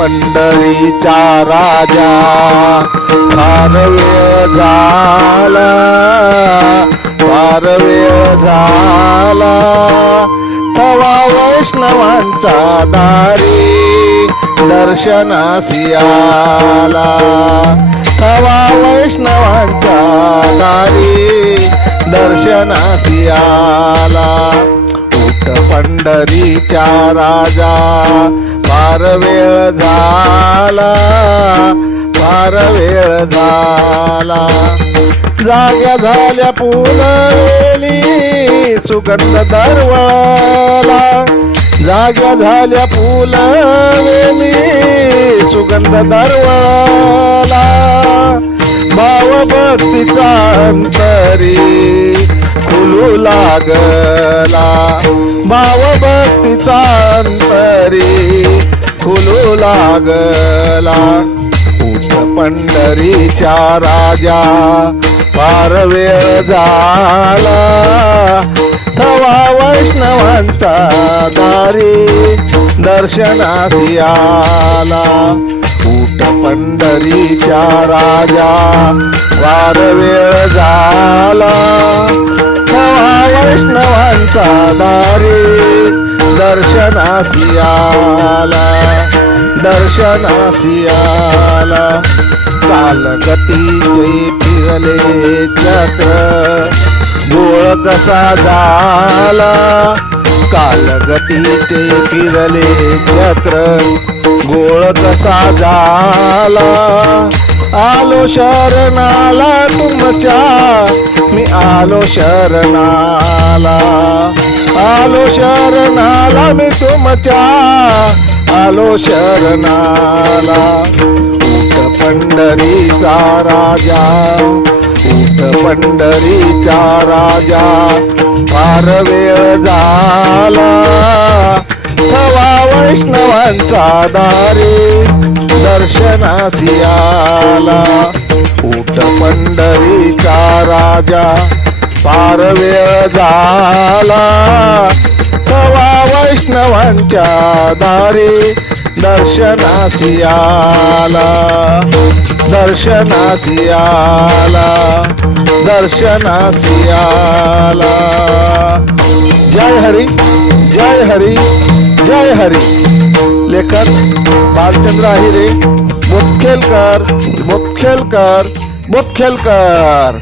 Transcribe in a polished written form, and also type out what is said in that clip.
पंढरीचा राजा फार वेळ झाला, फार वेळ झाला, थवा वैष्णवांचा दारी दर्शनासी आला, थवा वैष्णवांचा दारी दर्शनासी आला. उठ पंढरीचा राजा फार वेळ झाला, फार वेळ झाला. जाग्या झाल्या फुलवेली सुगंध दरवळला, जाग्या झाल्या फुलवेली सुगंध दरवळला. भाव भक्तीचा अंतरी खुलू लागला, भाव भक्तीचा अंतरी खुलू लागला. उठ पंढरीचा राजा फार वेळ झाला, थवा वैष्णवांचा दारी दर्शनासी आला. उठ पंढरीचा राजा फार वेळ झाला, थवा वैष्णवांचा दारी दर्शनासी आला, दर्शनासी आला. कालगतीचे फिरले चक्र गोळ कसा झाला, कालगतीचे फिरले चक्र गोळ कसा झाला. आलो शरणाला तुमच्या मी आलो शरणाला, आलो शरणाला मी तुमच्या आलो शरणाला. उठ पंढरीचा राजा, उठ पंढरीचा राजा फार वेळ झाला, थवा वैष्णवांचा दारी दर्शनासी आला. उठ पंढरीचा राजा फार वेळ झाला, थवा वैष्णवांच्या दारी दर्शनासी आला, दर्शनासी आला, दर्शनासी आला. जय हरी, जय हरी, जय हरी. लेखक बालचंद्र आहिरे, मुतखेलकर, मुतखेलकर, मुतखेलकर.